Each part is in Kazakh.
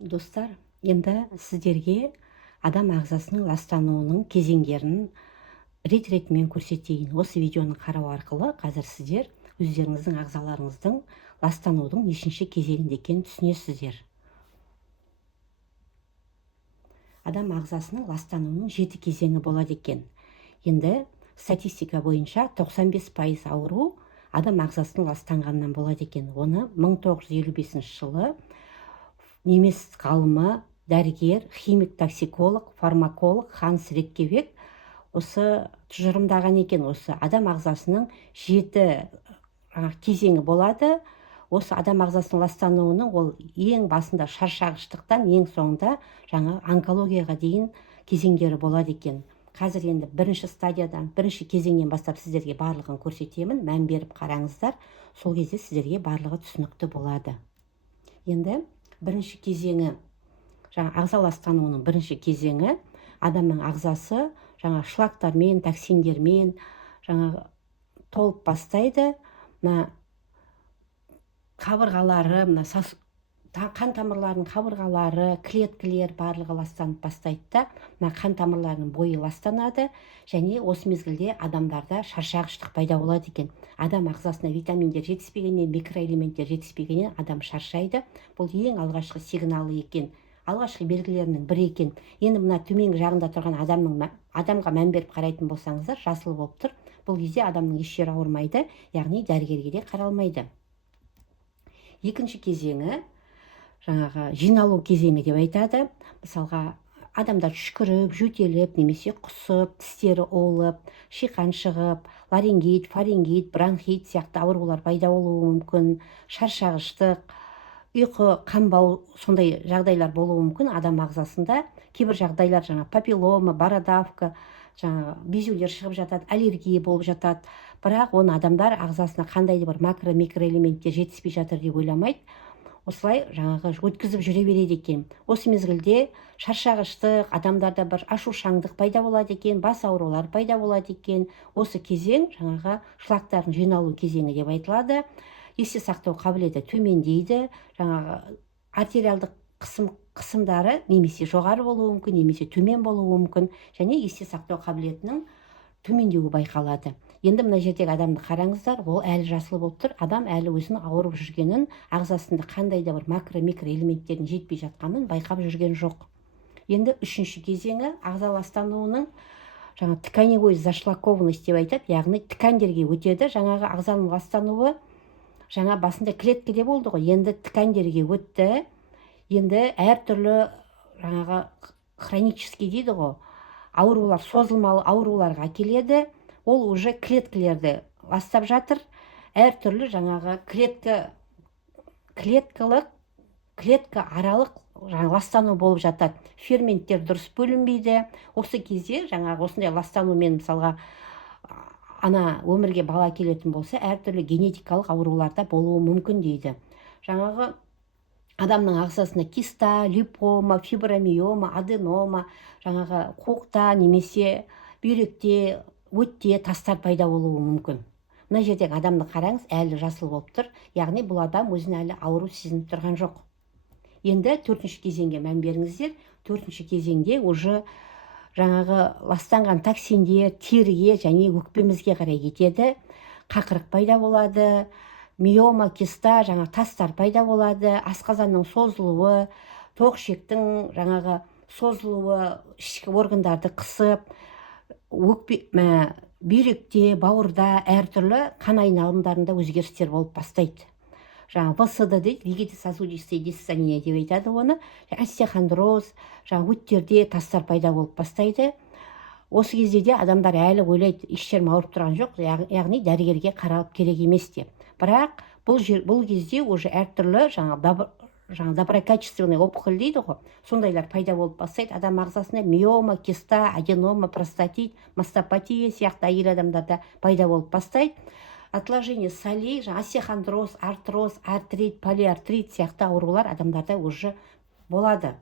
Достар, енді сіздерге адам ағзасының ластануының кезеңдерін рет-ретімен көрсетейін. Осы видеоны қарау арқылы қазір сіздер өздеріңіздің ағзаларыңыздың ластанудың нешінші кезеңінде екенін түсінесіздер. Адам ағзасының ластануының 7 кезеңі болады екен. Енді статистика бойынша 95% ауру адам ағзасының ластанғаннан болады екен. Оны 1955 жылы неміс ғалымы, дәрігер, химик, токсиколог, фармаколог Ханс Риккебек осы тұжырымдаған екен. Осы адам ағзасының 7 кезеңі болады. Осы адам ағзасының ластануының ол ең басында шаршағыштықтан ең соңында онкологияға дейін кезеңдері болады екен. Қазір енді бірінші стадиядан, бірінші кезеңнен бастап сіздерге барлығын көрсетемін. Мән беріп қараңыздар. Сол кезде сіздерге барлығы түсінікті болады. Енді бірінші кезеңі, ағза ластануының бірінші кезеңі адамның ағзасы шлактармен, токсиндермен толып бастайды. Қабырғалары, қан тамырларының қабырғалары, клеткалар барлығы ластанып бастайды да, қан тамырларының бойы ластанады, және осы мезгілде адамдарда шаршағыштық пайда болады екен. Адам ағзасына витаминдер жетіспегеннен, микроэлементтер жетіспегеннен адам шаршайды. Бұл ең алғашқы сигналы екен, алғашқы белгілерінің бірі екен. Енді мына төменгі жағында тұрған адамға мән беріп қарайтын болсаңыздар, жасыл болып тұр. Бұл кезде адамның еш жері ауырмайды, яғни дәрігерге де қаралмайды. Екінші кезеңі жиналу кезеңі деп айтады. Мысалға, адамдар түшкіріп, жөтеліп, немесе құсып, тістері олып, шиқан шығып, ларингит, фарингит, бронхит сияқты аурулар пайда болуы мүмкін, шаршағыштық, ұйқы қанбау, сондай жағдайлар болуы мүмкін адам ағзасында. Кейбір жағдайлар папиллома, бородавка, безеулер шығып жатады, аллергия болып жатады. Бірақ оны адамдар ағзасына қандайды бір макро-микроэлементтер жетіспей жатыр деп ойламайды. Осылай өткізіп жүре береді екен. Осы мезгілде шаршағыштық, адамдарда бір ашушаңдық пайда болады екен, бас аурулар пайда болады екен. Осы кезең шлактардың жиналу кезеңі деп айтылады. Есте сақтау қабілеті төмендейді, артериалдық қысымдары немесе жоғары болуы мүмкін, немесе төмен болуы мүмкін, және есте сақтау қабілетінің төмендеуі байқалады. Енді мына жердегі адамды қараңыздар, ол әлі жасыл болып тұр. Адам әлі өзінің ауырып жүргенін, ағзасында қандай да бір макро-микро элементтердің жетпей жатқанын байқап жүрген жоқ. Енді үшінші кезеңі ағза ластануының тканевой зашлакованность деп айтады, яғни ткандерге өтеді. Ағзаның ластануы басында клеткеде болды ғой, енді ткандерге өтті. Енді әртүрлі хронический дейді ғой, аурулар, созылмалы ауруларға келеді. Ол уже клеткалерді ластап жатыр. Әртүрлі клетка аралық ластану болып жатады. Ферменттер дұрыс бөлінбейді. Осы кезде осындай ластанумен, мысалға, өмірге бала келетін болса, әртүрлі генетикалық ауруларда болуы мүмкін дейді. Адамның ағзасына киста, липома, фибромиома, аденома, қуықта немесе бүйректе, өтте тастар пайда болуы мүмкін. Мына жердегі адамды қараңыз, әлі жасыл болып тұр. Яғни бұл адам өзін әлі ауру сезініп тұрған жоқ. Енді төртінші кезеңге мән беріңіздер. Төртінші кезеңде уже ластанған токсиндер теріге және өкпемізге қарай кетеді. Қақырық пайда болады, миома, киста, тастар пайда болады, асқазанның созылуы, тоқ-ішектің созылуы, ішкі органдарды қысып, бүйректе, бауырда әртүрлі қан айналымдарында өзгерістер болып бастайды. ВСД дейді, вегетососудистая дистония деп айтады оны. Остеохондроз, өттерде тастар пайда болып бастайды. Осы кезде де адамдар әлі ойлайды, ештерім ауырып тұрған жоқ, яғни дәрігерге қаралып керек емес деп. Бірақ бұл кезде уже әртүрлі доброкачественный опухоль дейді ғой, сондайлар пайда болып бастайды. Адам ағзасында миома, киста, аденома, простатит, мастопатия сияқты әйел адамдарда пайда болып бастайды. Отложение солей, остеохондроз, артроз, артрит, полиартрит сияқты аурулар адамдарда уже болады.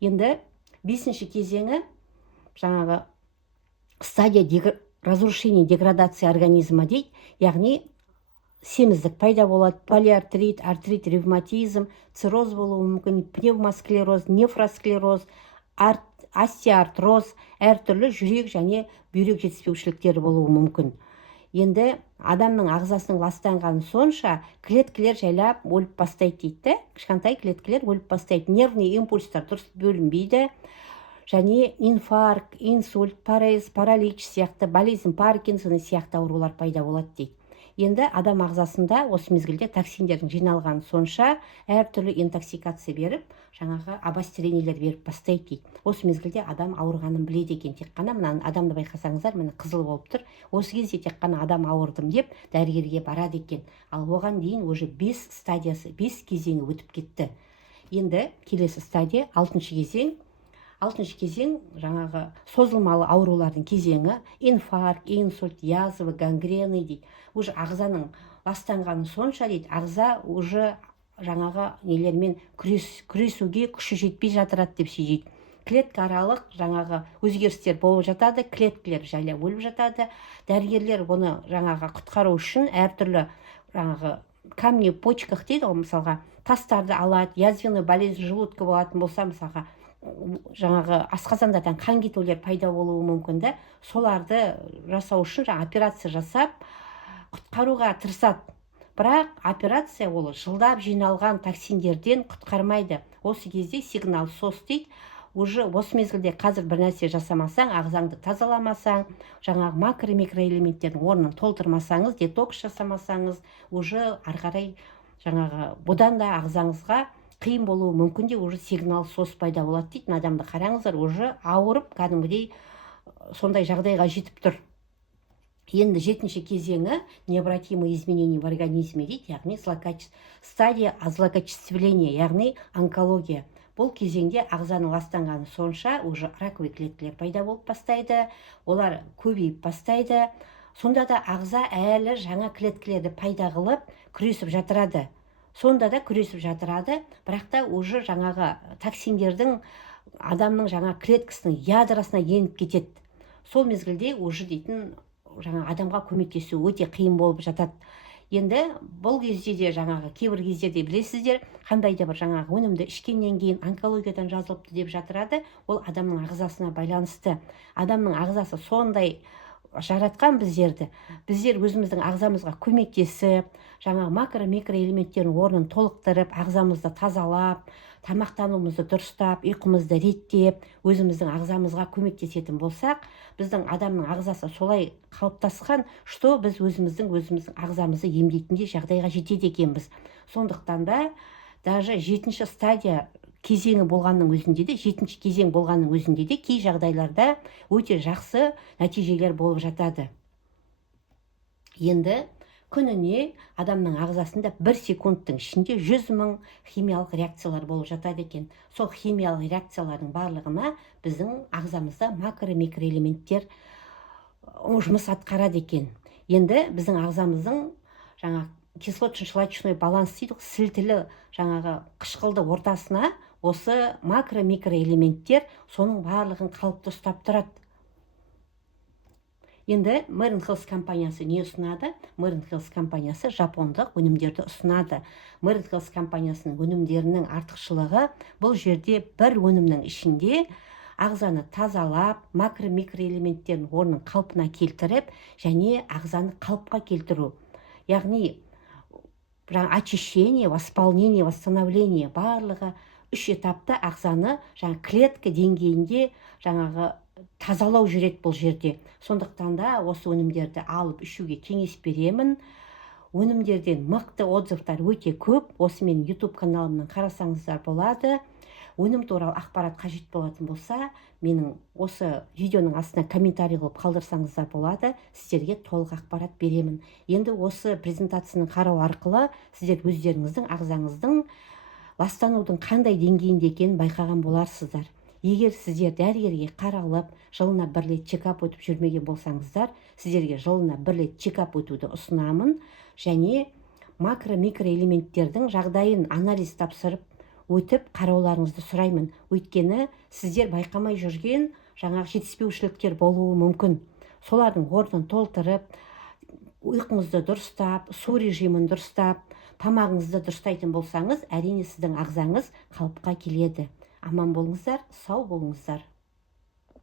Енді бесінші кезеңі стадия разрушения, деградация организма дейді, яғни семіздік пайда болады, полиартрит, артрит, ревматизм, цирроз болуы мүмкін, пневмосклероз, нефросклероз, остеоартроз, әртүрлі жүрек және бүйрек жетіспеушіліктері болуы мүмкін. Енді адамның ағзасының ластанғаны сонша клеткілер жайлап өліп бастайды дейді. Кішкентай клеткілер өліп бастайды. Нервный импульстар дұрыс бөлінбейді. Және инфаркт, инсульт, паралич сияқты, болезнь Паркинсона сияқты аурулар пайда болады дейді. Енді адам ағзасында осы мезгілде токсиндердің жиналғаны сонша әртүрлі интоксикация беріп, жаңағы обострениелер беріп бастайды дейді. Осы мезгілде адам ауырғанын біледі екен. Тек қана мына адамды байқасаңыздар, міне қызыл болып тұр. Осы кезде тек қана адам ауырдым деп дәрігерге барады екен. Ал оған дейін уже 5 стадиясы, 5 кезеңі өтіп кетті. Енді келесі стадия 6-шы кезең. 6-шы кезең жаңағы созылмалы аурулардың кезеңі, инфаркт, инсульт, язва, гангрены дейді. Уже ағзаның ластанғаны сонша дейді, ағза уже жаңағы нелермен күресуге күші жетпей жатырады деп сезеді. Клетка аралық жаңағы өзгерістер болып жатады, клеткілер жайлап өліп жатады. Дәрігерлер оны жаңағы құтқару үшін әртүрлі жаңағы камни в почках дейді ғой, мысалға тастарды алады, язвенный болезнь желудка болатын болса, мысалға жаңағы асқазандардан қан кетулер пайда болуы мүмкін да, соларды жасау үшін операция жасап құтқаруға тырысады. Бірақ операция ол жылдап жиналған токсиндерден құтқармайды. Осы кезде сигнал сос дейді. Уже осы мезгілде қазір бір нәрсе жасамасаң, ағзаңды тазаламасаң, жаңағы макро-микроэлементтердің орнын толтырмасаңыз, детокс жасамасаңыз, уже ары қарай жаңағы бұдан да ағзаңызға қиын болуы мүмкін де, уже сигнал сос пайда болады дейді. Адамды қараңыздар, уже ауырып, кәдімгідей сондай жағдайға жетіп тұр. Енді 7-ші кезеңі необратимые изменения в организме дейді, яғни стадия злокачествления, яғни онкология. Бұл кезеңде ағзаның ластанғаны сонша уже раковый клеткілер пайда болып бастайды, олар көбейіп бастайды. Сонда да ағза әлі жаңа клеткілерді пайда қылып күресіп жатырады. Бірақ та уже жаңағы токсиндердің адамның жаңа клеткасының ядросына еніп кетеді. Сол мезгілде уже дейтін жаңа адамға көмектесу өте қиын болып жатады. Енді бұл кезде де жаңағы кейбір кездерде білесіздер, қандай да бір жаңағы өнімді ішкеннен кейін онкологиядан жазылыпты деп жатырады. Ол адамның ағзасына байланысты. Адамның ағзасы сондай жаратқан біздерді. Біздер өзіміздің ағзамызға көмектесіп, жаңағы макро-микроэлементтердің орнын толықтырып, ағзамызды тазалап, тамақтануымызды дұрыстап, ұйқымызды реттеп, өзіміздің ағзамызға көмектесетін болсақ, біздің адамның ағзасы солай қалыптасқан, что біз өзіміздің ағзамызды емдейтіндей жағдайға жетеді екенбіз. Сондықтан да даже 7-ші стадия кезеңі болғанның өзінде де, 7-ші кезең болғанның өзінде де кей жағдайларда өте жақсы нәтижелер болып жатады. Енді күніне адамның ағзасында 1 секундтың ішінде 100 000 химиялық реакциялар болып жатады екен. Сол химиялық реакциялардың барлығына біздің ағзамызда макро-микроэлементтер жұмыс атқарады екен. Енді біздің ағзамыздың жаңа кислотно-щелочной баланс дейді, сілтілі жаңағы қышқылды ортасына осы макро-микроэлементтер соның барлығын қалыпты ұстап тұрады. Енді Merren Health компаниясы не ұсынады? Merren Health компаниясы жапондық өнімдерді ұсынады. Merren Health компаниясының өнімдерінің артықшылығы бұл жерде бір өнімнің ішінде ағзаны тазалап, макро-микроэлементтердің орнын қалпына келтіріп, және ағзаны қалыпқа келтіру. Яғни очищение, восполнение, восстановление барлығы 3 этапта ағзаны клетка деңгейінде тазалау жүреді бұл жерде. Сондықтан да осы өнімдерді алып ішуге кеңес беремін. Өнімдерден мықты отзывтар өте көп. Осы менің YouTube каналымнан қарасаңыздар болады. Өнім туралы ақпарат қажет болатын болса, менің осы видеоның астына комментарий қылып қалдырсаңыздар болады. Сіздерге толық ақпарат беремін. Енді осы презентацияны қарау арқылы сіздер өздеріңіздің ағзаңыздың ластанудың қандай деңгейінде екенін байқаған боларсыздар. Егер сіздер дәрігерге қаралып, жылына 1 рет чекап өтіп жүрмеген болсаңыздар, сіздерге жылына 1 рет чекап өтуді ұсынамын, және макро-микроэлементтердің жағдайын анализ тапсырып өтіп қарауларыңызды сұраймын. Өйткені сіздер байқамай жүрген жаңағы жетіспеушіліктер болуы мүмкін. Солардың орнын толтырып, ұйқыңызды дұрыстап, су режимін дұрыстап, тамағыңызды дұрыстайтын болсаңыз, әрине сіздің ағзаңыз қалыпқа келеді. Аман болыңыздар, сау болыңыздар.